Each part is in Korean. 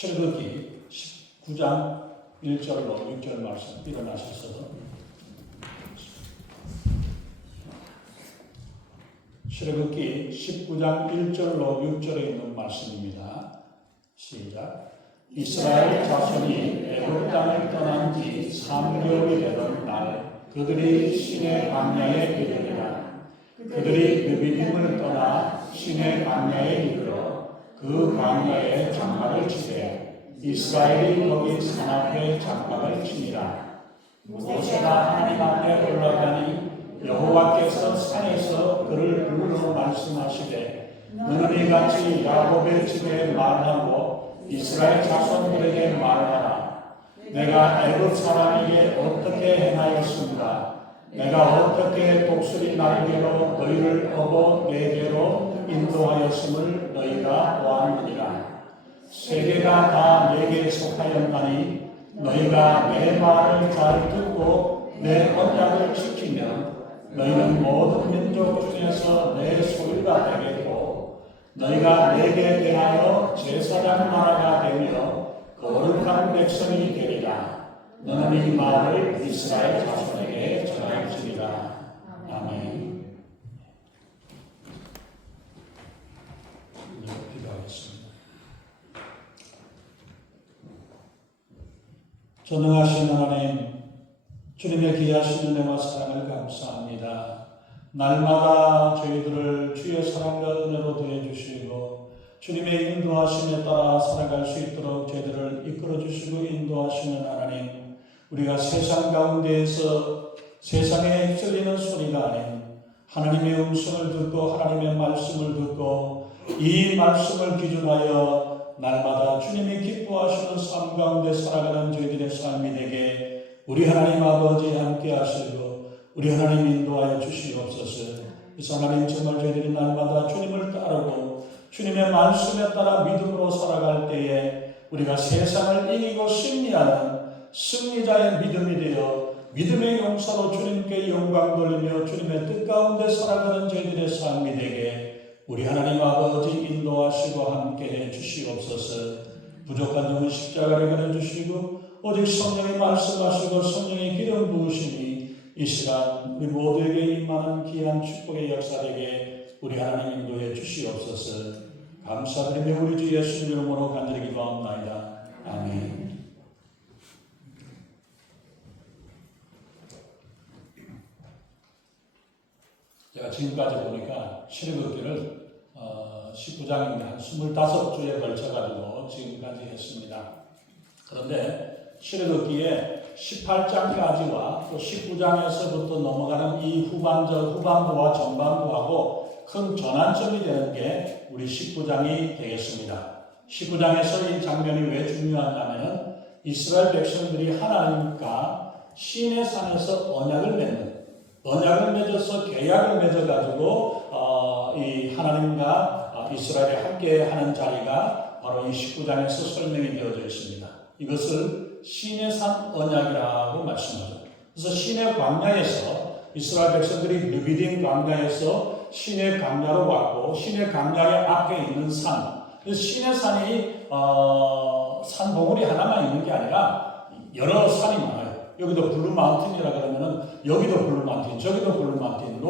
출애굽기 19장 1절로 6절 말씀 일어나셔서 출애굽기 19장 1절로 6절에 있는 말씀입니다. 시작. 이스라엘 자손이 애굽 땅을 떠난 지 3개월이 되던 날 그들이 시내 광야에 이르니라. 그들이 르비딤을 떠나 시내 광야에 이르러 그 광야에 장막을 치되 이스라엘이 거기 산 앞에 장막을 치니라. 모세가 하나님 앞에 올라가니 여호와께서 산에서 그를 불러 말씀하시되 너는 이같이 야곱의 집에 말하고 이스라엘 자손들에게 말하라. 내가 애굽 사람에게 어떻게 행하였습니다. 내가 어떻게 독수리 날개로 너희를 업어 내게로 인도하였음을 너희가 보았느니라. 세계가 다 내게 속하였나니 너희가 내 말을 잘 듣고 내 언약을 지키면 너희는 모든 민족 중에서 내 소유가 되겠고 너희가 내게 대하여 제사장 나라가 되며 거룩한 백성이 되리라. 너는 이 말을 이스라엘 자손에게 전할지니라. 아멘. 기도하겠습니다. 전능하신 하나님, 주님의 귀하신 은혜와 사랑을 감사합니다. 날마다 저희들을 주의 사랑과 은혜로 더해주시고 주님의 인도하심에 따라 살아갈 수 있도록 저희들을 이끌어주시고 인도하시는 하나님, 우리가 세상 가운데에서 세상에 휩쓸리는 소리가 아닌 하나님의 음성을 듣고 하나님의 말씀을 듣고 이 말씀을 기준하여 날마다 주님이 기뻐하시는 삶 가운데 살아가는 저희들의 삶이 되게 우리 하나님 아버지 함께 하시고 우리 하나님 인도하여 주시옵소서. 그래서 하나님 정말 저희들이 날마다 주님을 따르고 주님의 말씀에 따라 믿음으로 살아갈 때에 우리가 세상을 이기고 승리하는 승리자의 믿음이 되어 믿음의 용사로 주님께 영광 돌리며 주님의 뜻 가운데 살아가는 저희들의 삶이 되게 우리 하나님 아버지 인도하시고 함께해 주시옵소서. 부족한 영은 십자가를 가려주시고 오직 성령이 말씀하시고 성령의 기름 부으시니 이 시간 우리 모두에게 임하는 귀한 축복의 역사되게 우리 하나님 인도해 주시옵소서. 감사드리며 우리 주 예수님 이름으로 간절히 기도합나이다. 아멘. 제가 지금까지 보니까 출애굽기를 19장인데 한 25주에 걸쳐가지고 지금까지 했습니다. 그런데 출애굽기에 18장까지와 또 19장에서부터 넘어가는 이 후반부와 전반부하고 큰 전환점이 되는 게 우리 19장이 되겠습니다. 19장에서 이 장면이 왜 중요하냐면 이스라엘 백성들이 하나님과 시내 산에서 언약을 맺어서 계약을 맺어가지고 이 하나님과 이스라엘이 함께 하는 자리가 바로 이 19장에서 설명이 되어져 있습니다. 이것을 시내산 언약이라고 말씀하죠. 그래서 시내 광야에서 이스라엘 백성들이 르비딤 광야에서 시내 광야로 왔고 시내 광야의 앞에 있는 산. 시내산이 산 봉우리 하나만 있는 게 아니라 여러 산이 많아요. 여기도 블루 마운틴이라 그러면은 여기도 블루 마운틴, 저기도 블루 마운틴,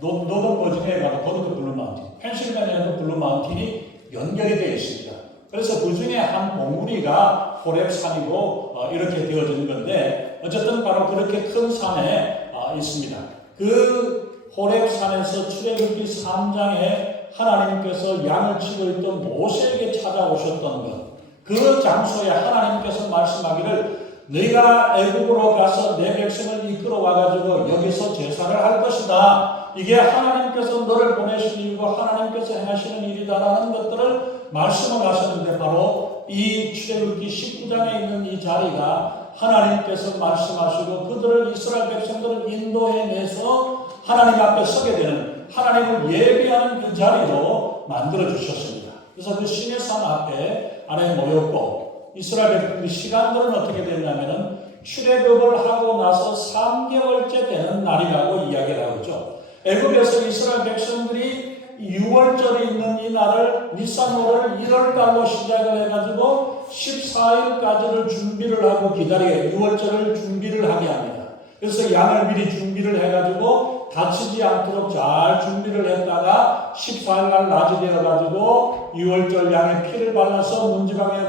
노던 버지니아에 가도 거기도 블루 마운틴, 펜실베니아도 블루 마운틴이 연결이 되어 있습니다. 그래서 그 중에 한 봉우리가 호렙산이고 이렇게 되어진 건데 어쨌든 바로 그렇게 큰 산에 있습니다. 그 호렙산에서 출애굽기 3장에 하나님께서 양을 치고 있던 모세에게 찾아오셨던 것, 그 장소에 하나님께서 말씀하기를 너희가 애굽으로 가서 내 백성을 이끌어와가지고 여기서 제사를 할 것이다. 이게 하나님께서 너를 보내신 일이고 하나님께서 행하시는 일이다라는 것들을 말씀을 하셨는데 바로 이 출애굽기 19장에 있는 이 자리가 하나님께서 말씀하시고 그들을 이스라엘 백성들을 인도해내서 하나님 앞에 서게 되는 하나님을 예비하는 그 자리로 만들어 주셨습니다. 그래서 그 시내산 앞에 안에 모였고 이스라엘 백성의 시간들은 어떻게 됐냐면은 출애굽을 하고 나서 3개월째 되는 날이라고 이야기를 하고 있죠. 애굽에서 이스라엘 백성들이 6월절이 있는 이 날을 니산월을 1월달로 시작을 해가지고 14일까지를 준비를 하고 기다리게 6월절을 준비를 하게 합니다. 그래서 양을 미리 준비를 해가지고 다치지 않도록 잘 준비를 했다가 14일날 낮이 되어가지고 6월절 양의 피를 발라서 문지방에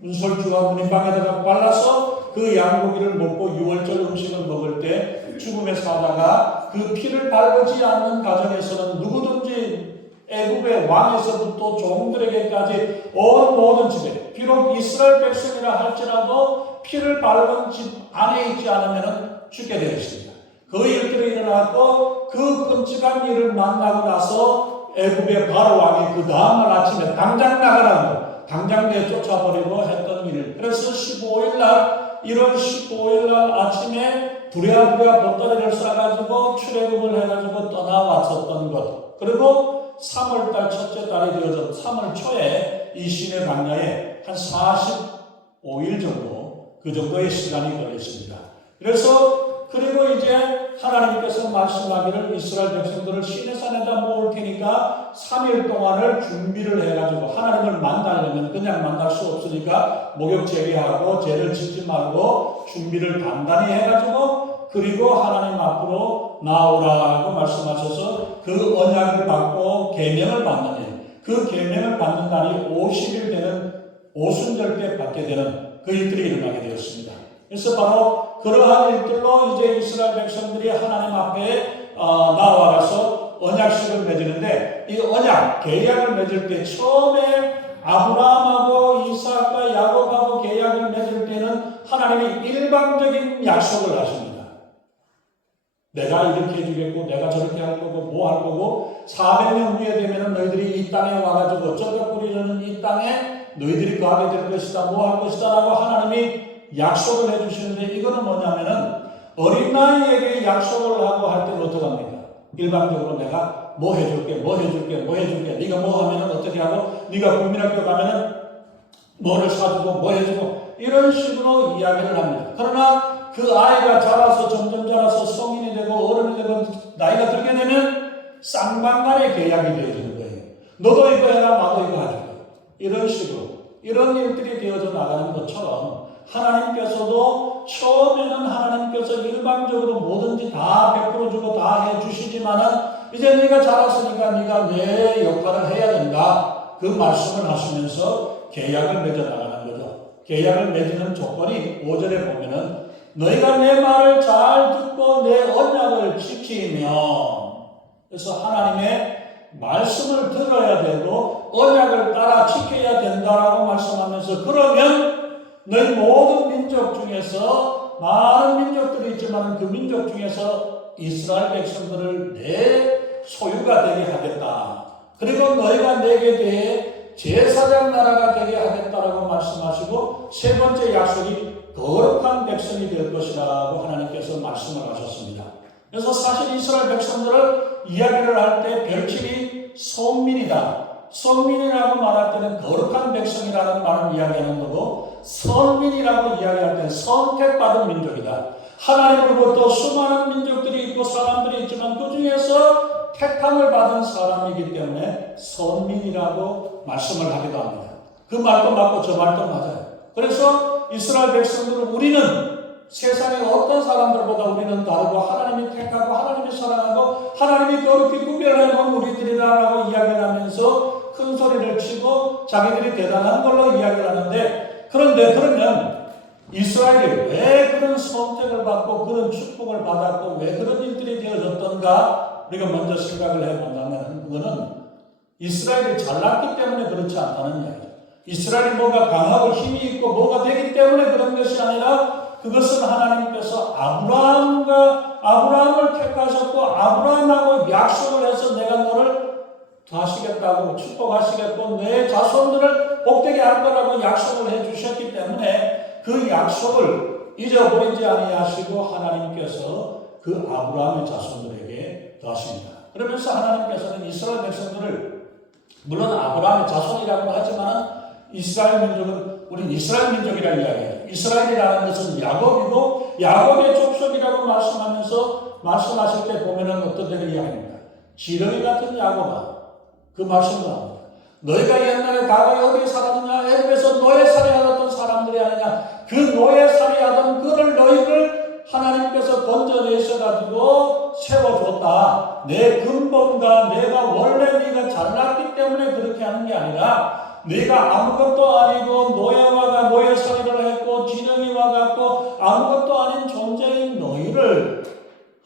문설주와 문인방에다가 발라서 그 양고기를 먹고 6월절 음식을 먹을 때 죽음의 사자가 그 피를 밟지 않는 가정에서는 누구든지 애굽의 왕에서부터 종들에게까지 온 모든 집에 비록 이스라엘 백성이라 할지라도 피를 밟은 집 안에 있지 않으면 죽게 되었습니다. 그 일들이 일어났고 그 끔찍한 일을 만나고 나서 애굽의 바로 왕이 그 다음날 아침에 당장 나가라고 당장 내쫓아버리고 했던 일. 그래서 15일날 1월 15일날 아침에 부랴부랴 보따리를 싸가지고 출애굽을 해가지고 떠나왔었던 것. 그리고 3월달 첫째 달이 되어서 3월 초에 이 시내 광야에 한 45일 정도 그 정도의 시간이 걸렸습니다. 그리고 이제 하나님께서 말씀하기를 이스라엘 백성들을 시내산에다 모을 테니까 3일 동안을 준비를 해가지고 하나님을 만나려면 그냥 만날 수 없으니까 목욕 제기하고 죄를 짓지 말고 준비를 단단히 해가지고 그리고 하나님 앞으로 나오라고 말씀하셔서 그 언약을 받고 계명을 받는 일, 그 계명을 받는 날이 50일 되는 오순절 때 받게 되는 그 일들이 일어나게 되었습니다. 그래서 바로 그러한 일들로 이제 이스라엘 백성들이 하나님 앞에 나와가서 언약식을 맺는데 이 언약, 계약을 맺을 때 처음에 아브라함하고 이삭과 야곱하고 계약을 맺을 때는 하나님이 일방적인 약속을 하십니다. 내가 이렇게 해주겠고 내가 저렇게 할 거고 뭐 할 거고 400년 후에 되면 너희들이 이 땅에 와가지고 쩍쩍 뿌리는 이 땅에 너희들이 거하게 될 것이다 뭐 할 것이다 라고 하나님이 약속을 해주시는데 이거는 뭐냐면은 어린 나이에게 약속을 하고 할 때는 어떻게 합니까? 일방적으로 내가 뭐 해줄게 네가 뭐 하면은 어떻게 하고 네가 국민학교 가면은 뭐를 사주고 뭐 해주고 이런 식으로 이야기를 합니다. 그러나 그 아이가 자라서 점점 자라서 성인이 되고 어른이 되고 나이가 들게 되면 쌍방간의 계약이 되어지는 거예요. 너도 이거 해라 나도 이거 해줄게. 이런 식으로 이런 일들이 되어져 나가는 것처럼 하나님께서도 처음에는 하나님께서 일방적으로 뭐든지 다 100% 주고 다 해주시지만은 이제 네가 자랐으니까 네가 내 역할을 해야 된다. 그 말씀을 하시면서 계약을 맺어 나가는 거죠. 계약을 맺는 조건이 5절에 보면은 너희가 내 말을 잘 듣고 내 언약을 지키면 그래서 하나님의 말씀을 들어야 되고 언약을 따라 지켜야 된다라고 말씀하면서 그러면 너희 모든 민족 중에서 많은 민족들이 있지만 그 민족 중에서 이스라엘 백성들을 내 소유가 되게 하겠다. 그리고 너희가 내게 대해 제사장 나라가 되게 하겠다라고 말씀하시고 세 번째 약속이 거룩한 백성이 될 것이라고 하나님께서 말씀을 하셨습니다. 그래서 사실 이스라엘 백성들을 이야기를 할 때 별칭이 선민이다. 선민이라고 말할 때는 거룩한 백성이라는 말을 이야기하는 거고 선민이라고 이야기할 때는 선택받은 민족이다. 하나님으로부터 수많은 민족들이 있고 사람들이 있지만 그 중에서 택함을 받은 사람이기 때문에 선민이라고 말씀을 하기도 합니다. 그 말도 맞고 저 말도 맞아요. 그래서 이스라엘 백성들은 우리는 세상의 어떤 사람들보다 우리는 다르고 하나님이 택하고 하나님이 사랑하고 하나님이 거룩히 구별해놓은 우리들이라고 이야기를 하면서 큰 소리를 치고 자기들이 대단한 걸로 이야기를 하는데 그런데 그러면 이스라엘이 왜 그런 선택을 받고 그런 축복을 받았고 왜 그런 일들이 되어졌던가 우리가 먼저 생각을 해본다면 그거는 이스라엘이 잘났기 때문에 그렇지 않다는 이야기죠. 이스라엘이 뭔가 강하고 힘이 있고 뭐가 되기 때문에 그런 것이 아니라 그것은 하나님께서 아브라함을 택하셨고 아브라함하고 약속을 해서 내가 너를 하시겠다고 축복하시겠고 내 자손들을 복되게 할 거라고 약속을 해주셨기 때문에 그 약속을 잊어버리지 아니하시고 하나님께서 그 아브라함의 자손들에게 더하십니다. 그러면서 하나님께서는 이스라엘 백성들을 물론 아브라함의 자손이라고 하지만 이스라엘 민족은 우린 이스라엘 민족이라는 이야기예요. 이스라엘이라는 것은 야곱이고 야곱의 족속이라고 말씀하면서 말씀하실 때 보면은 어떤 데를 이야기합니다. 지렁이 같은 야곱아 그 말씀을 합니다. 너희가 옛날에 과거에 어디에 살았느냐? 애굽에서 노예살이하던 사람들이 아니냐? 그 노예살이하던 그를 너희를 하나님께서 건져내셔가지고 세워줬다. 내 근본과 내가 원래 네가 잘났기 때문에 그렇게 하는 게 아니라 네가 아무것도 아니고 노예와가 노예살이를 했고 지렁이와 같고 아무것도 아닌 존재인 너희를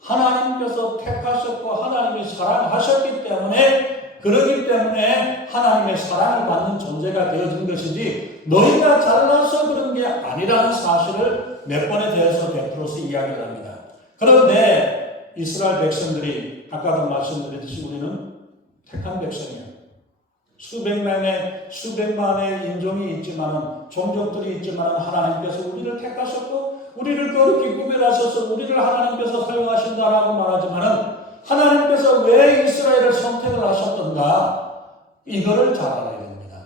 하나님께서 택하셨고 하나님이 사랑하셨기 때문에 그러기 때문에 하나님의 사랑을 받는 존재가 되어진 것이지 너희가 잘나서 그런 게 아니라는 사실을 몇 번에 대해서 베풀어서 이야기를 합니다. 그런데 이스라엘 백성들이 아까도 말씀드렸듯이 우리는 택한 백성이에요. 수백만의 인종이 있지만 종족들이 있지만 하나님께서 우리를 택하셨고 우리를 거룩히 구별하셔서 우리를 하나님께서 사용하신다라고 말하지만 하나님께서 왜 이스라엘을 선택을 하셨던가 이거를 잘 알아야 됩니다.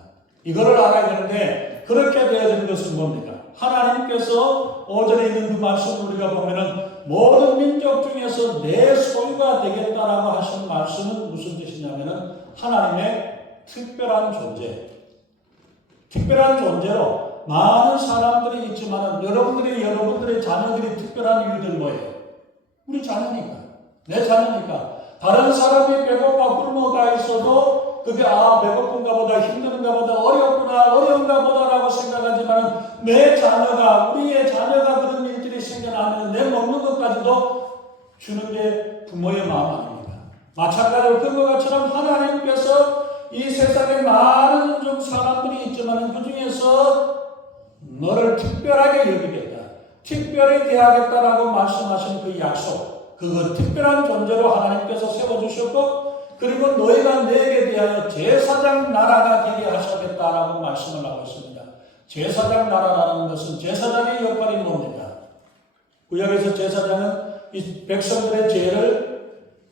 이거를 알아야 되는데 그렇게 되어진 것은 뭡니까? 하나님께서 5절에 있는 그 말씀을 우리가 보면은 모든 민족 중에서 내 소유가 되겠다라고 하신 말씀은 무슨 뜻이냐면은 하나님의 특별한 존재, 특별한 존재로 많은 사람들이 있지만 여러분들의 자녀들이 특별한 이유들 뭐예요? 우리 자녀니까, 내 자녀니까. 다른 사람이 배고파 굶어가 있어도 그게 배고픈가 보다, 힘든가 보다, 어려운가 보다라고 생각하지만 내 자녀가, 우리의 자녀가 그런 일들이 생겨나면 내 먹는 것까지도 주는 게 부모의 마음 아닙니까? 마찬가지로 그런 것처럼 하나님께서 이 세상에 많은 좀 사람들이 있지만 그 중에서 너를 특별하게 여기겠다, 특별히 대하겠다라고 말씀하신 그 약속, 그 특별한 존재로 하나님께서 세워주셨고 그리고 너희가 내게 대하여 제사장 나라가 되게 하시겠다라고 말씀을 하고 있습니다. 제사장 나라라는 것은 제사장의 역할이 뭡니까? 구약에서 제사장은 이 백성들의 죄를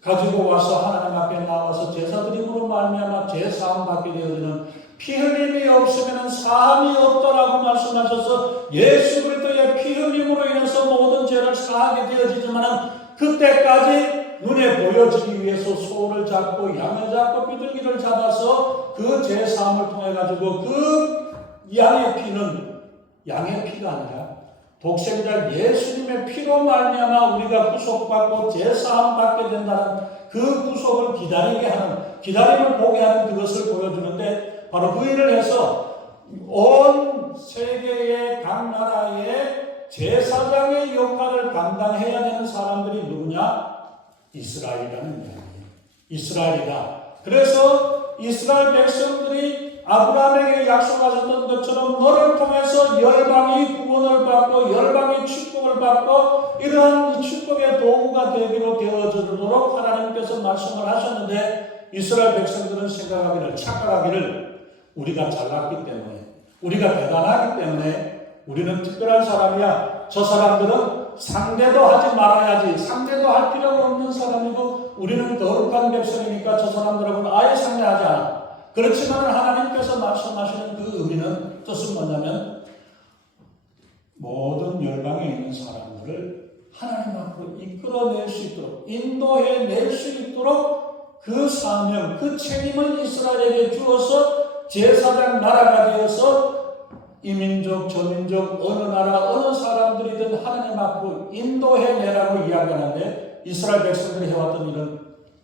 가지고 와서 하나님 앞에 나와서 제사드림으로 말미암아 제사함 받게 되어지는 피 흘림이 없으면 사함이 없다라고 말씀하셔서 예수 그리스도의 피 흘림으로 인해서 모든 죄를 사하게 되어지지만 그때까지 눈에 보여지기 위해서 소를 잡고 양을 잡고 비둘기를 잡아서 그 제사함을 통해 가지고 그 양의 피는 양의 피가 아니라 독생자 예수님의 피로 말미암아 우리가 구속받고 제사함 받게 된다는 그 구속을 기다리게 하는, 기다림을 보게 하는 그것을 보여주는데 바로 그 일을 해서 온 세계의 각 나라의 제사장의 역할을 감당해야 되는 사람들이 누구냐? 이스라엘이라는 이야기예요. 이스라엘이다. 그래서 이스라엘 백성들이 아브라함에게 약속하셨던 것처럼 너를 통해서 열방이 구원을 받고 열방이 축복을 받고 이러한 축복의 도구가 되기로 되어지도록 하나님께서 말씀을 하셨는데 이스라엘 백성들은 생각하기를, 착각하기를 우리가 잘났기 때문에, 우리가 대단하기 때문에 우리는 특별한 사람이야. 저 사람들은 상대도 하지 말아야지, 상대도 할 필요가 없는 사람이고 우리는 거룩한 백성이니까 저 사람들하고는 아예 상대하지 않아. 그렇지만 하나님께서 말씀하시는 그 의미는, 뜻은 뭐냐면 모든 열방에 있는 사람들을 하나님 앞으로 이끌어낼 수 있도록, 인도해낼 수 있도록 그 사명, 그 책임을 이스라엘에게 주어서 제사장 나라가 되어서 이 민족, 저 민족, 어느 나라, 어느 사람들이든 하나님 앞으로 인도해내라고 이야기하는데 이스라엘 백성들이 해왔던 일은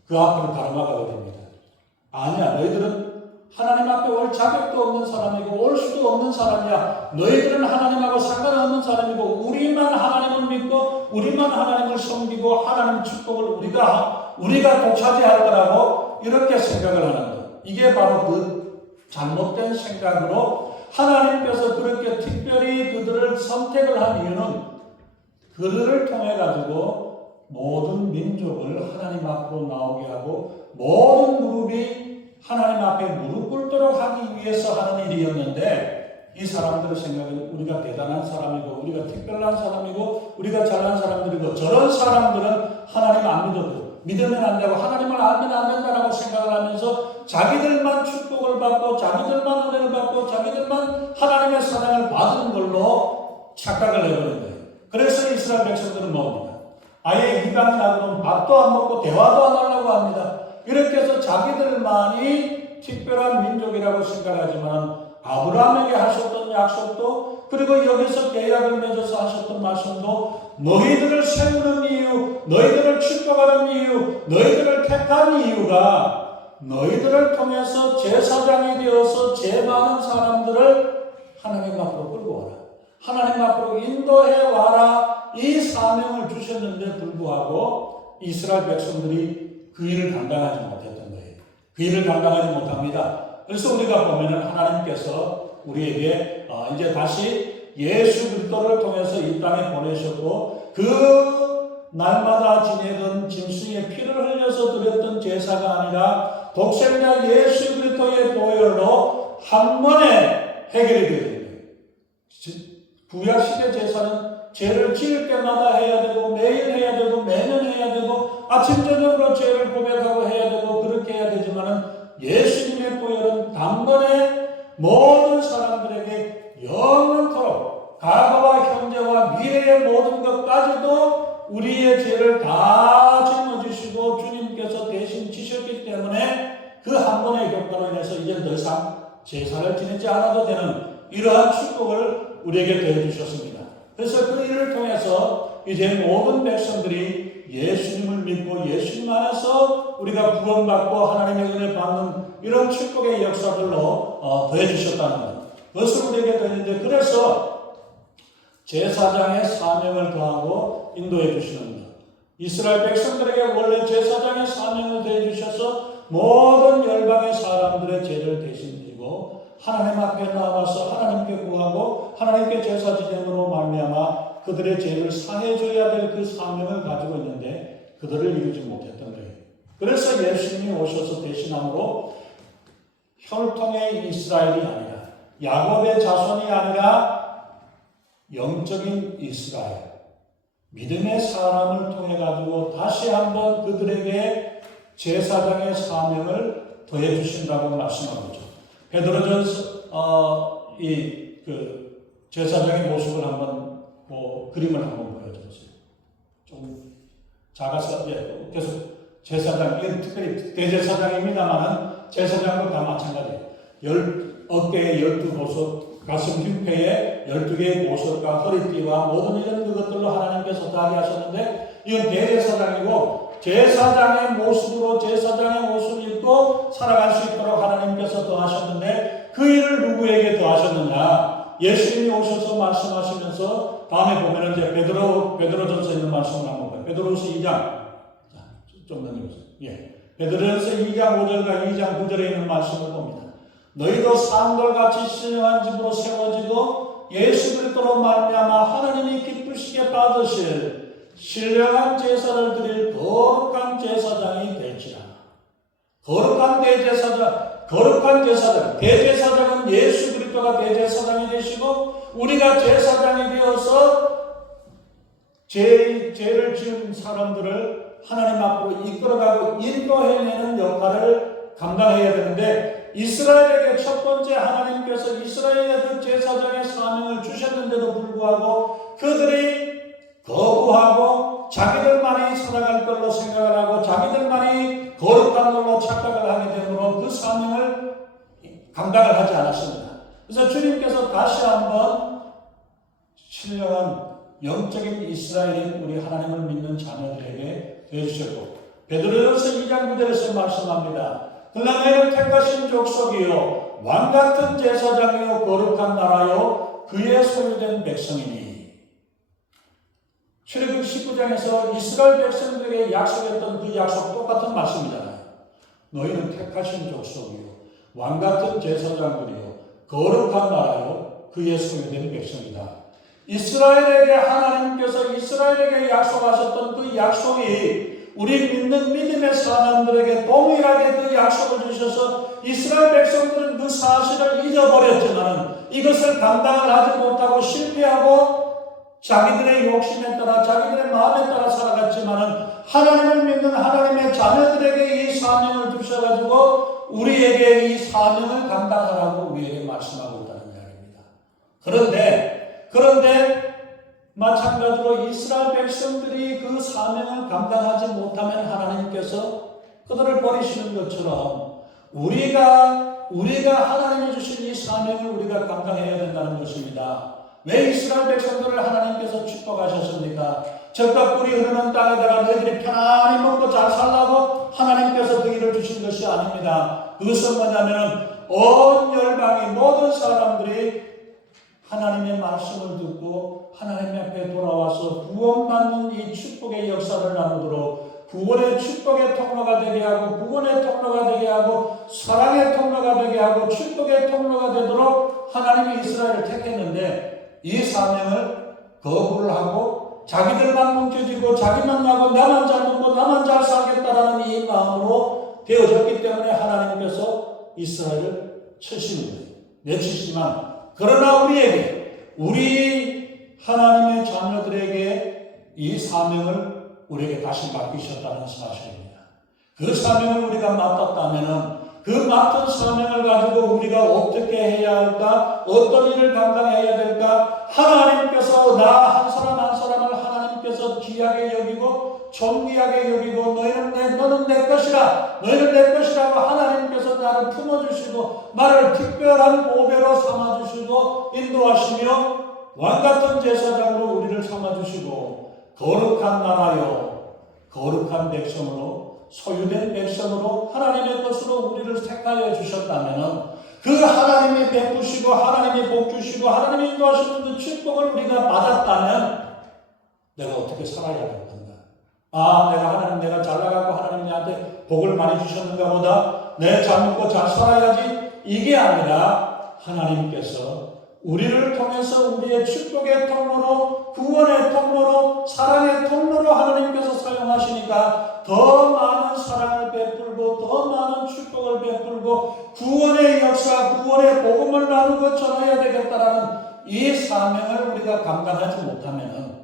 그 앞으로 가로막아야 됩니다. 아니야, 너희들은 하나님 앞에 올 자격도 없는 사람이고 올 수도 없는 사람이야. 너희들은 하나님하고 상관없는 사람이고 우리만 하나님을 믿고 우리만 하나님을 섬기고 하나님 축복을 우리가 독차지할 거라고 이렇게 생각을 하는 것. 이게 바로 그 잘못된 생각으로 하나님께서 그렇게 특별히 그들을 선택을 한 이유는 그들을 통해 가지고 모든 민족을 하나님 앞으로 나오게 하고 모든 무릎이 하나님 앞에 무릎 꿇도록 하기 위해서 하는 일이었는데 이 사람들의 생각은 우리가 대단한 사람이고 우리가 특별한 사람이고 우리가 잘난 사람들이고 저런 사람들은 하나님 안 믿어도 믿으면 안 되고 하나님을 알면 안 된다라고 생각을 하면서 자기들만 축복을 받고 자기들만 은혜를 받고 자기들만 하나님의 사랑을 받은 걸로 착각을 해버린 거예요. 그래서 이스라엘 백성들은 뭡니까? 아예 이방인하고는 밥도 안 먹고 대화도 안 하려고 합니다. 이렇게 해서 자기들만이 특별한 민족이라고 생각하지만 아브라함에게 하셨던 약속도 그리고 여기서 계약을 맺어서 하셨던 말씀도 너희들을 세우는 이유, 너희들을 축복하는 이유, 너희들을 택한 이유가 너희들을 통해서 제사장이 되어서 죄 많은 사람들을 하나님 앞으로 끌고 와라. 하나님 앞으로 인도해 와라. 이 사명을 주셨는데 불구하고 이스라엘 백성들이 그 일을 감당하지 못했던 거예요. 그 일을 감당하지 못합니다. 그래서 우리가 보면은 하나님께서 우리에게 이제 다시 예수 그리스도를 통해서 이 땅에 보내셨고 그 날마다 지내던 짐승의 피를 흘려서 드렸던 제사가 아니라 독생자 예수 그리스도의 보혈로 한 번에 해결이 되는 거예요. 구약시대 제사는 죄를 지을 때마다 해야 되고 매일 해야 되고 매년 해야 되고 아침 저녁으로 죄를 고백하고 해야 되고 그렇게 해야 되지만은 예수님의 보혈은 단번에 모든 사람들에게 영원토록 과거와 현재와 미래의 모든 것까지도 우리의 죄를 다 짊어지시고 주님께서 대신 지셨기 때문에 그 한 번의 효과로 인해서 이제 더 이상 제사를 지내지 않아도 되는 이러한 축복을 우리에게 더해주셨습니다. 그래서 그 일을 통해서 이제 모든 백성들이 예수님을 믿고 예수님 안에서 우리가 구원받고 하나님의 은혜 받는 이런 축복의 역사들로 더해주셨다는 것. 그것을 우리에게 더했는데 그래서 제사장의 사명을 더하고 인도해 주시는 것. 이스라엘 백성들에게 원래 제사장의 사명을 더해주셔서 모든 열방의 사람들의 죄를 대신 지고 하나님 앞에 나와서 하나님께 구하고 하나님께 제사 지냄으로 말미암아 그들의 죄를 사해줘야 될 그 사명을 가지고 있는데 그들을 이루지 못했던 거예요. 그래서 예수님이 오셔서 대신함으로 혈통의 이스라엘이 아니라 야곱의 자손이 아니라 영적인 이스라엘 믿음의 사람을 통해 가지고 다시 한번 그들에게 제사장의 사명을 더해 주신다고 말씀하고 있죠. 베드로전서 제사장의 모습을 한번 그림을 한번 보여주세요. 좀 작아서 계속 제사장 특별히 대제사장입니다만은 제사장도 다 마찬가지예요. 어깨에 12보석, 가슴 흉패에 12개의 보석과 허리띠와 모든 이런 것들로 하나님께서 다하게 하셨는데 이건 대제사장이고 제사장의 모습으로 제사장의 옷을 입고 살아갈 수 있도록 하나님께서 더하셨는데 그 일을 누구에게 더하셨느냐? 예수님이 오셔서 말씀하시면서 다음에 보면은 이제 베드로전서에 있는 말씀을 한번 봐요. 베드로서 2장 좀 넘겨보세요. 베드로전서 2장 5절과 2장 9절에 있는 말씀을 봅니다. 너희도 산돌같이 신령한 집으로 세워지고 예수 그리스도로 말미암아 하나님이 기쁘시게 받으실 신령한 제사를 드릴 거룩한 제사장이 될지라. 거룩한 제사장, 대제사장은 예수 그리스도가 대제사장이 되시고 우리가 제사장이 되어서 죄를 지은 사람들을 하나님 앞으로 이끌어가고 인도해내는 역할을 감당해야 되는데 이스라엘에게 첫 번째 하나님께서 이스라엘의 그 제사장의 사명을 주셨는데도 불구하고 그들이 거부하고 자기들만이 살아갈 걸로 생각을 하고 자기들만이 거룩한 걸로 착각을 하게 되므로 그 사명을 감당을 하지 않았습니다. 그래서 주님께서 다시 한번 신령한 영적인 이스라엘인 우리 하나님을 믿는 자녀들에게 해주셨고 베드로전서 2장 9절에서 말씀합니다. 그러나 너희는 택하신 족속이요 왕같은 제사장이요 거룩한 나라요 그의 소유된 백성이니. 출애굽 19장에서 이스라엘 백성들에게 약속했던 그 약속 똑같은 말씀이잖아요. 너희는 택하신 족속이요 왕같은 제사장들이요 거룩한 나라요 그의 소유된 백성이다. 이스라엘에게 하나님께서 이스라엘에게 약속하셨던 그 약속이 우리 믿는 믿음의 사람들에게 동일하게 그 약속을 주셔서 이스라엘 백성들은 그 사실을 잊어버렸지만 이것을 감당을 하지 못하고 실패하고 자기들의 욕심에 따라 자기들의 마음에 따라 살아갔지만 하나님을 믿는 하나님의 자녀들에게 이 사명을 주셔가지고 우리에게 이 사명을 감당하라고 우리에게 말씀하고 있다는 이야기입니다. 그런데 마찬가지로 이스라엘 백성들이 그 사명을 감당하지 못하면 하나님께서 그들을 버리시는 것처럼 우리가 하나님이 주신 이 사명을 우리가 감당해야 된다는 것입니다. 왜 이스라엘 백성들을 하나님께서 축복하셨습니까? 젖과 꿀이 흐르는 땅에다가 너희들이 편안히 먹고 잘 살라고 하나님께서 그 일을 주신 것이 아닙니다. 그것은 뭐냐면 온 열방이 모든 사람들이 하나님의 말씀을 듣고 하나님 앞에 돌아와서 구원받는 이 축복의 역사를 나누도록 구원의 축복의 통로가 되게 하고 구원의 통로가 되게 하고 사랑의 통로가 되게 하고 축복의 통로가 되도록 하나님이 이스라엘을 택했는데 이 사명을 거부를 하고 자기들만 뭉쳐지고 자기만 나고 나만 잘 먹고 나만 잘 살겠다라는 이 마음으로 되어졌기 때문에 하나님께서 이스라엘을 치시는 거예요. 내치시지만 그러나 우리 하나님의 자녀들에게 이 사명을 우리에게 다시 맡기셨다는 사실입니다. 그 사명을 우리가 맡았다면 그 맡은 사명을 가지고 우리가 어떻게 해야 할까? 어떤 일을 감당해야 될까? 하나님께서 나 한 사람 한 사람을 하나님께서 귀하게 여기고 존귀하게 여기고 너는 내 것이라 너희는 내 것이라고 하나님께서 나를 품어주시고 나를 특별한 보배로 삼아주시고 인도하시며 왕같은 제사장으로 우리를 삼아주시고 거룩한 나라요 거룩한 백성으로 소유된 백성으로 하나님의 것으로 우리를 택하여 주셨다면 그 하나님이 베푸시고 하나님이 복주시고 하나님이 인도하시는 그 축복을 우리가 받았다면 내가 어떻게 살아야 할 건가? 내가 잘 나가고 하나님 나한테 복을 많이 주셨는가 보다 내 잘 먹고 잘 살아야지 이게 아니라 하나님께서 우리를 통해서 우리의 축복의 통로로 구원의 통로로 사랑의 통로로 하나님께서 사용하시니까 더 많은 사랑을 베풀고 더 많은 축복을 베풀고 구원의 역사 구원의 복음을 나누고 전해야 되겠다라는 이 사명을 우리가 감당하지 못하면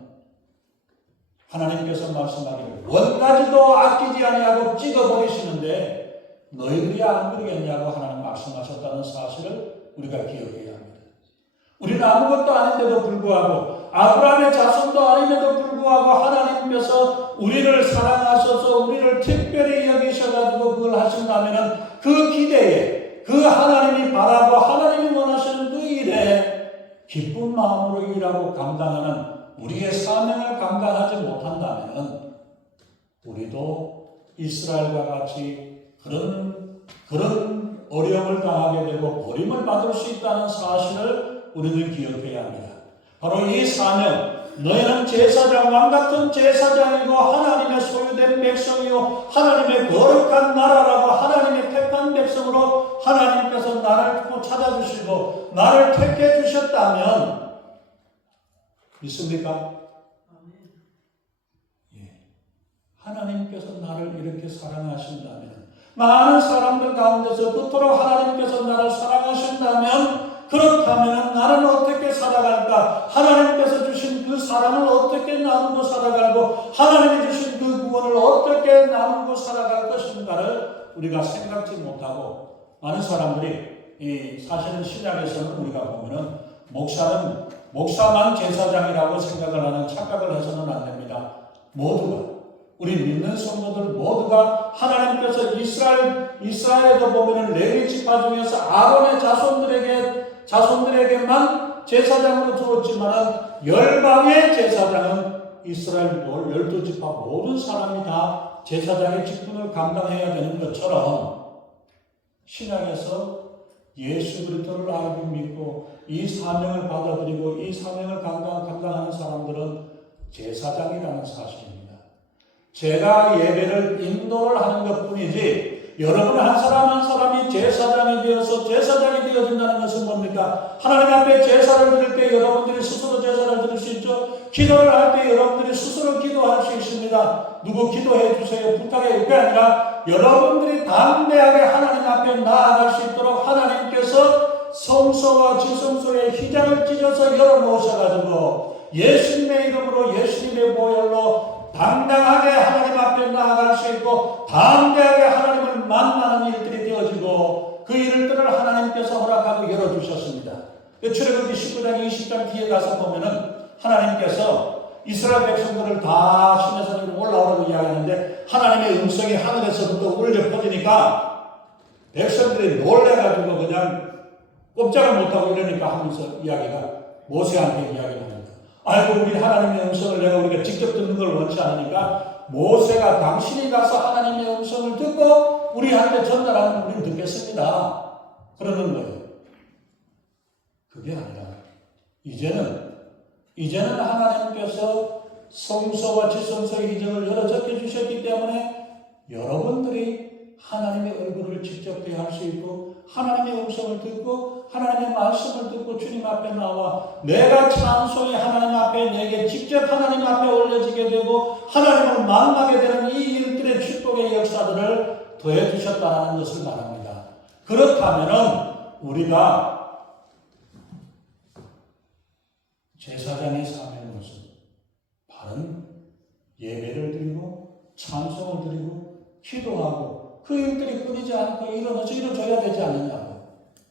하나님께서 말씀하기를 원가지도 아끼지 아니하고 찍어버리시는데 너희들이 안 그러겠냐고 하나님 말씀하셨다는 사실을 우리가 기억해야 합니다. 우리는 아무것도 아닌데도 불구하고 아브라함의 자손도 아님에도 불구하고 하나님께서 우리를 사랑하셔서 우리를 특별히 여기셔가지고 그걸 하신다면 그 기대에 그 하나님이 바라고 하나님이 원하시는 그 일에 기쁜 마음으로 일하고 감당하는 우리의 사명을 감당하지 못한다면 우리도 이스라엘과 같이 그런 어려움을 당하게 되고 버림을 받을 수 있다는 사실을 우리는 기억해야 합니다. 바로 이 사명, 너희는 제사장, 왕같은 제사장이고 하나님의 소유된 백성이요 하나님의 거룩한 나라라고 하나님의 택한 백성으로 하나님께서 나를 찾아주시고 나를 택해 주셨다면 믿습니까? 예. 하나님께서 나를 이렇게 사랑하신다면 많은 사람들 가운데서 그토록 하나님께서 나를 사랑하신다면 그렇다면 나는 어떻게 살아갈까? 하나님께서 주신 그 사랑을 어떻게 나누고 살아가고 하나님이 주신 그 구원을 어떻게 나누고 살아갈 것인가를 우리가 생각지 못하고 많은 사람들이 사실은 신약에서는 우리가 보면은 목사만 제사장이라고 생각을 하는 착각을 해서는 안 됩니다. 모두가 우리 믿는 성도들 모두가 하나님께서 이스라엘에도 보면은 레위 지파 중에서 아론의 자손들에게만 제사장으로 주었지만 열방의 제사장은 이스라엘 12지파 모든 사람이 다 제사장의 직분을 감당해야 되는 것처럼 신약에서 예수 그리스도를 알고 믿고 이 사명을 받아들이고 이 사명을 감당하는 사람들은 제사장이라는 사실입니다. 제가 예배를 인도를 하는 것뿐이지 여러분 한 사람 한 사람이 제사장이 되어서 제사장이 되어진다는 것은 뭡니까? 하나님 앞에 제사를 드릴 때 여러분들이 스스로 제사를 드릴 수 있죠. 기도를 할 때 여러분들이 스스로 기도할 수 있습니다. 누구 기도해 주세요 부탁해 이게 아니라 여러분들이 담대하게 하나님 앞에 나아갈 수 있도록 하나님께서 성소와 지성소의 휘장을 찢어서 열어놓으셔가지고 예수님의 이름으로 예수님의 보혈로 당당하게 하나님 앞에 나아갈 수 있고 담대하게 하나님을 만나는 일들이 되어지고 그 일들을 하나님께서 허락하고 열어주셨습니다. 출애굽기 19장 20장 뒤에 가서 보면은 하나님께서 이스라엘 백성들을 다 시내산으로 올라오라고 이야기하는데 하나님의 음성이 하늘에서부터 울려 퍼지니까 백성들이 놀래가지고 그냥 꼼짝을 못하고 이러니까 하면서 모세한테 이야기를 합니다. 아이고 우리 하나님의 음성을 내가 우리가 직접 듣는 걸 원치 않으니까 모세가 당신이 가서 하나님의 음성을 듣고 우리한테 전달하면 우리는 듣겠습니다. 그러는 거예요. 그게 아니라 이제는 하나님께서 성소와 지성소의 기적을 여러 적게 주셨기 때문에 여러분들이 하나님의 얼굴을 직접 대할 수 있고 하나님의 음성을 듣고 하나님의 말씀을 듣고 주님 앞에 나와 내가 찬송이 하나님 앞에 내게 직접 하나님 앞에 올려지게 되고 하나님을 만나게 되는 이 일들의 축복의 역사들을 더해주셨다는 것을 말합니다. 그렇다면 우리가 제사장의 삶의 모습, 바른 예배를 드리고 찬송을 드리고 기도하고 그 일들이 끊이지 않고 이루어져야 되지 않느냐고.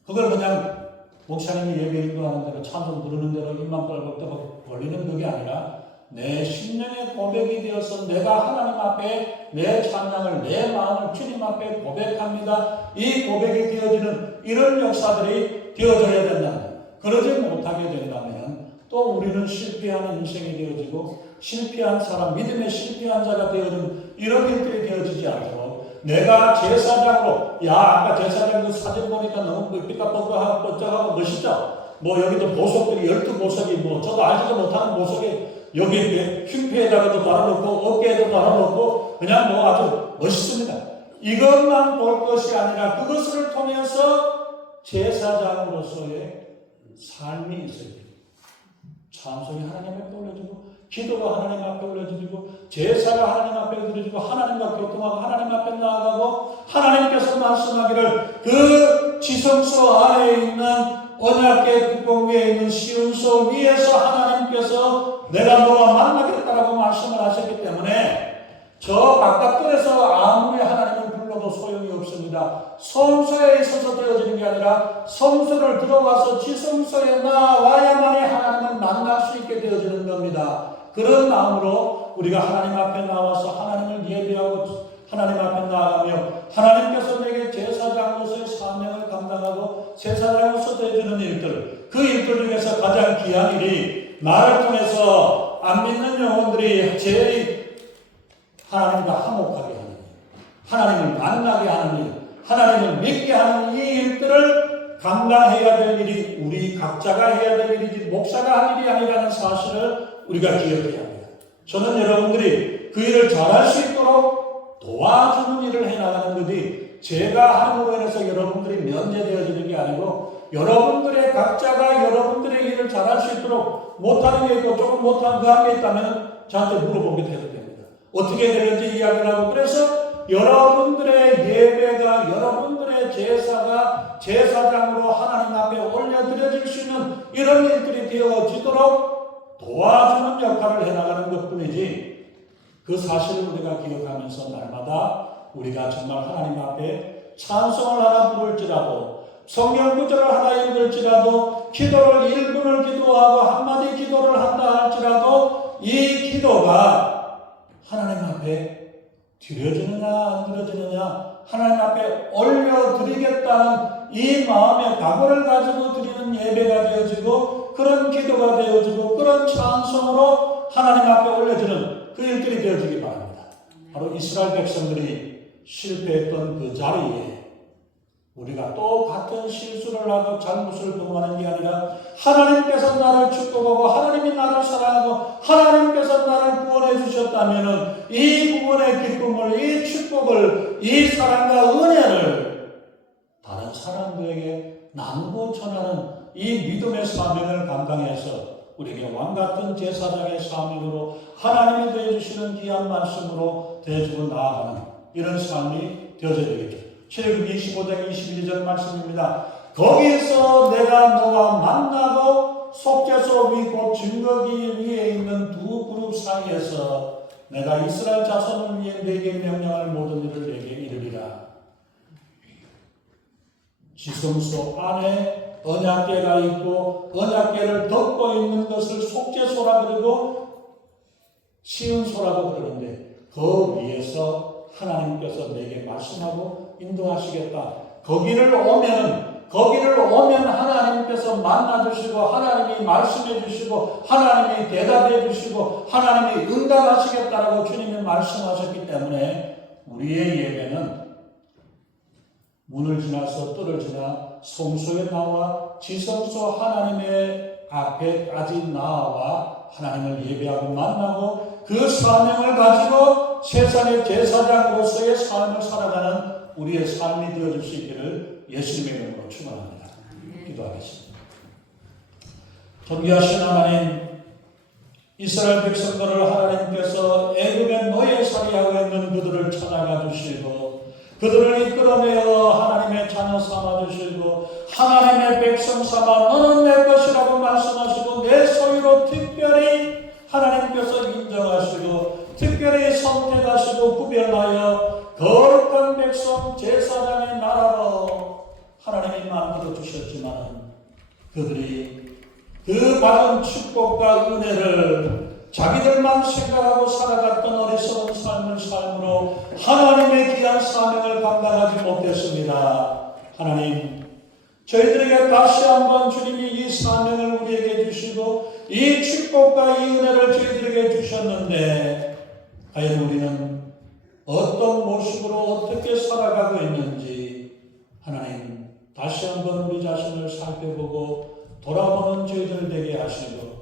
그걸 그냥 목사님이 예배 인도하는 대로 찬송 부르는 대로 입만 벌벅벌벅 벌리는 그게 아니라 내 심령의 고백이 되어서 내가 하나님 앞에 내 찬양을 내 마음을 주님 앞에 고백합니다. 이 고백이 되어지는 이런 역사들이 되어져야 된다. 그러지 못하게 된다면 또 우리는 실패하는 인생이 되어지고 실패한 사람, 믿음의 실패한 자가 되어지는 이런 일들이 되어지지 않도록 내가 제사장으로 아까 제사장 그 사진 보니까 너무 삐까뻔쩍하고 멋있죠? 여기도 보석들이 12보석이 저도 알지도 못하는 보석이 여기 흉패에다가도 달아놓고 어깨에도 달아놓고 그냥 아주 멋있습니다. 이것만 볼 것이 아니라 그것을 통해서 제사장으로서의 삶이 있어야 돼요. 찬송이 하나님 앞에 올려지고 기도가 하나님 앞에 올려지고 제사가 하나님 앞에 올려지고 하나님과 교통하고 하나님 앞에 나아가고 하나님께서 말씀하기를 그 지성소 아래에 있는 언약궤 뚜껑 위에 있는 시은소 위에서 하나님께서 내가 너와 만나겠다라고 말씀을 하셨기 때문에 저 바깥들에서 아무리 하나님을 불러도 소용이 없습니다. 성소에 있어서 되어지는 게 아니라 성소를 들어가서 지성소에 나와야만이 하나님을 만날 수 있게 되어지는 겁니다. 그런 마음으로 우리가 하나님 앞에 나와서 하나님을 예배하고 하나님 앞에 나아가며 하나님께서 내게 제사장으로서의 사명을 감당하고 제사장으로서 되어주는 일들, 그 일들 중에서 가장 귀한 일이 나를 통해서 안 믿는 영혼들이 하나님과 화목하게 하는 일, 하나님을 만나게 하는 일, 하나님을 믿게 하는 이 일들을 감당해야 될 일이 우리 각자가 해야 될 일이지 목사가 할 일이 아니라는 사실을 우리가 기억해야 합니다. 저는 여러분들이 그 일을 잘할 수 있도록 도와주는 일을 해나가는 것이 제가 함으로 인해서 여러분들이 면제되어지는 게 아니고 여러분들의 각자가 여러분들의 일을 잘할 수 있도록 못하는 게 있고 조금 못하는 그 한 게 있다면 저한테 물어보게 해도 됩니다. 어떻게 되는지 이야기를 하고 그래서 여러분들의 예배가 여러분들의 제사가 제사장으로 하나님 앞에 올려드려질 수 있는 이런 일들이 되어지도록 도와주는 역할을 해나가는 것뿐이지 그 사실을 우리가 기억하면서 날마다 우리가 정말 하나님 앞에 찬송을 하나 부를지라도 성경 구절을 하나 읽을지라도 기도를 1분을 기도하고 한마디 기도를 한다 할지라도 이 기도가 하나님 앞에 드려지느냐 안 드려지느냐 하나님 앞에 올려드리겠다는 이 마음의 각오를 가지고 드리는 예배가 되어지고 그런 기도가 되어지고 그런 찬송으로 하나님 앞에 올려지는 그 일들이 되어지기 바랍니다. 바로 이스라엘 백성들이 실패했던 그 자리에 우리가 또 같은 실수를 하고 잘못을 범하는 게 아니라 하나님께서 나를 축복하고 하나님이 나를 사랑하고 하나님께서 나를 구원해 주셨다면 이 구원의 기쁨을 이 축복을 이 사랑과 은혜를 다른 사람들에게 나누고 전하는 이 믿음의 사명을 감당해서 우리에게 왕같은 제사장의 사명으로 하나님이 되어주시는 귀한 말씀으로 되어주고 나아가는 이런 삶이 되어져야 되겠죠. 출애굽기 25장 22절 말씀입니다. 거기에서 내가 너와 만나고 속죄소 위 곧 증거기 위에 있는 두 그룹 사이에서 내가 이스라엘 자손을 위해 내게 명령할 모든 일을 내게 이르리라. 지성소 안에 언약궤가 있고 언약궤를 덮고 있는 것을 속죄소라 그러고 시은소라고 그러는데 그 위에서 하나님께서 내게 말씀하고 인도하시겠다. 거기를 오면 하나님께서 만나주시고 하나님이 말씀해 주시고 하나님이 대답해 주시고 하나님이 응답하시겠다라고 주님이 말씀하셨기 때문에 우리의 예배는 문을 지나서 뜰을 지나 성소에 나와 지성소 하나님의 앞에까지 나와 하나님을 예배하고 만나고 그 사명을 가지고 세상의 제사장으로서의 삶을 살아가는 우리의 삶이 되어줄 수 있기를 예수님의 이름으로 축원합니다. 기도하겠습니다. 존귀하신 하나님, 이스라엘 백성들을 하나님께서 애굽의 노예살이하고 있는 그들을 찾아가 주시고 그들을 이끌어내어 하나님의 자녀 삼아주시고 하나님의 백성 삼아 너는 내 것이라고 말씀하시고 내 소유로 특별히 하나님께서 인정하시고 특별히 선택하시고 구별하여 거룩한 백성 제사장의 나라로 하나님이 만들어 주셨지만 그들이 그 받은 축복과 은혜를 자기들만 생각하고 살아갔던 어리석은 삶을 삶으로 하나님의 귀한 사명을 감당하지 못했습니다. 하나님, 저희들에게 다시 한번 주님이 이 사명을 우리에게 주시고 이 축복과 이 은혜를 저희들에게 주셨는데 과연 우리는 어떤 모습으로 어떻게 살아가고 있는지 하나님 다시 한번 우리 자신을 살펴보고 돌아보는 저희들 되게 하시고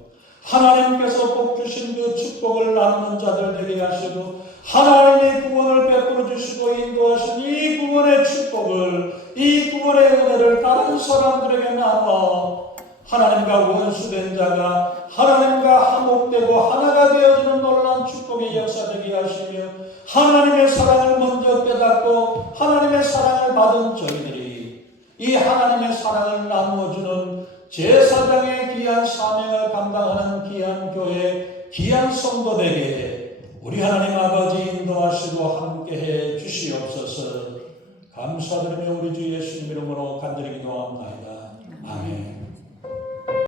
하나님께서 복 주신 그 축복을 나누는 자들 되게 하시고 하나님의 구원을 베풀어 주시고 인도하신 이 구원의 축복을 이 구원의 은혜를 다른 사람들에게 나눠 하나님과 원수된 자가 하나님과 화목되고 하나가 되어지는 놀라운 축복의 역사 되게 하시며 하나님의 사랑을 먼저 깨닫고 하나님의 사랑을 받은 저희들이 이 하나님의 사랑을 나누어주는 제사장의 귀한 사명을 감당하는 귀한 교회, 귀한 성도들에게 우리 하나님 아버지 인도하시고 함께해 주시옵소서. 감사드리며 우리 주 예수